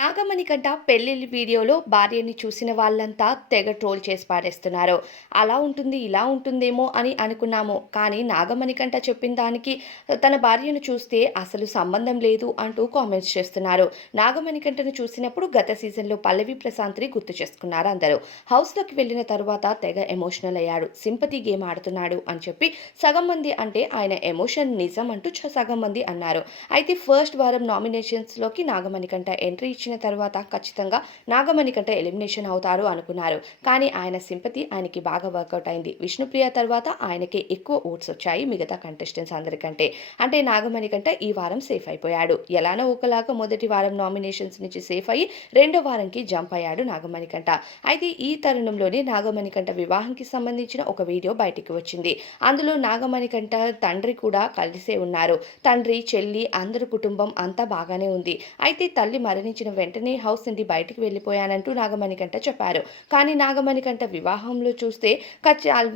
నాగమణికంట పెళ్లి వీడియోలో భార్యని చూసిన వాళ్ళంతా తెగ ట్రోల్ చేసి పారేస్తున్నారు. అలా ఉంటుంది, ఇలా ఉంటుందేమో అని అనుకున్నాము. కానీ నాగమణికంట చెప్పిన దానికి తన భార్యను చూస్తే అసలు సంబంధం లేదు అంటూ కామెంట్స్ చేస్తున్నారు. నాగమణికంటను చూసినప్పుడు గత సీజన్లో పల్లవి ప్రశాంత్‌ని గుర్తు చేసుకున్నారు అందరూ. హౌస్‌లోకి వెళ్ళిన తరువాత తెగ ఎమోషనల్ అయ్యాడు. సింపతి గేమ్ ఆడుతున్నాడు అని చెప్పి సగం మంది అంటే ఆయన ఎమోషన్ నిజం అంటూ సగం మంది అన్నారు. అయితే ఫస్ట్ వారం నామినేషన్స్‌లోకి నాగమణికంట ఎంట్రీ ఇచ్చిన తర్వాత ఖచ్చితంగా నాగమణికంట ఎలిమినేషన్ అవుతారు అనుకున్నారు. కానీ ఆయన సింపతి ఆయనకి బాగా వర్కౌట్ అయింది. విష్ణుప్రియ తర్వాత ఆయనకే ఎక్కువ ఓట్స్ వచ్చాయి మిగతా కంటెస్టెంట్స్ అందరికంటే. అంటే నాగమణికంట ఈ వారం సేఫ్ అయిపోయాడు. ఎలానో ఒకలాగా మొదటి వారం నామినేషన్స్ నుంచి సేఫ్ అయ్యి రెండో వారంకి జంప్ అయ్యాడు నాగమణికంట. అయితే ఈ తరుణంలోనే నాగమణికంట వివాహంకి సంబంధించిన ఒక వీడియో బయటికి వచ్చింది. అందులో నాగమణికంట తండ్రి కూడా కలిసే ఉన్నారు. తండ్రి, చెల్లి, అందరి కుటుంబం అంతా బాగానే ఉంది. అయితే తల్లి మరణించిన వెంటనే హౌస్ నుండి బయటికి వెళ్ళిపోయానంటూ నాగమణికంట చెప్పారు. కానీ నాగమణికంట వివాహంలో చూస్తే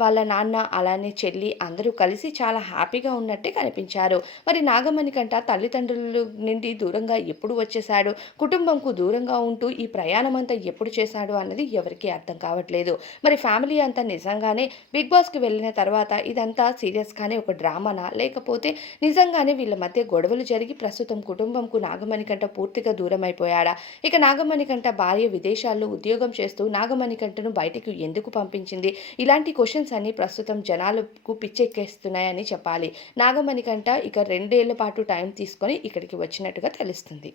వాళ్ళ నాన్న అలానే చెల్లి అందరూ కలిసి చాలా హ్యాపీగా ఉన్నట్టే కనిపించారు. మరి నాగమణికంట తల్లిదండ్రుల నుండి దూరంగా ఎప్పుడు వచ్చేశాడు, కుటుంబంకు దూరంగా ఉంటూ ఈ ప్రయాణం అంతా ఎప్పుడు చేశాడు అన్నది ఎవరికీ అర్థం కావట్లేదు. మరి ఫ్యామిలీ అంతా నిజంగానే బిగ్ బాస్కి వెళ్ళిన తర్వాత ఇదంతా సీరియస్గానే ఒక డ్రామానా, లేకపోతే నిజంగానే వీళ్ళ మధ్య గొడవలు జరిగి ప్రస్తుతం కుటుంబంకు నాగమణికంట పూర్తిగా దూరం అయిపోయాడా? ఇక నాగమణికంట భార్య విదేశాల్లో ఉద్యోగం చేస్తూ నాగమణికంటను బయటికి ఎందుకు పంపించింది? ఇలాంటి క్వశ్చన్స్ అన్ని ప్రస్తుతం జనాలకు పిచ్చెక్కేస్తున్నాయని చెప్పాలి. నాగమణికంట ఇక 2 ఏళ్ల పాటు టైం తీసుకొని ఇక్కడికి వచ్చినట్టుగా తెలుస్తుంది.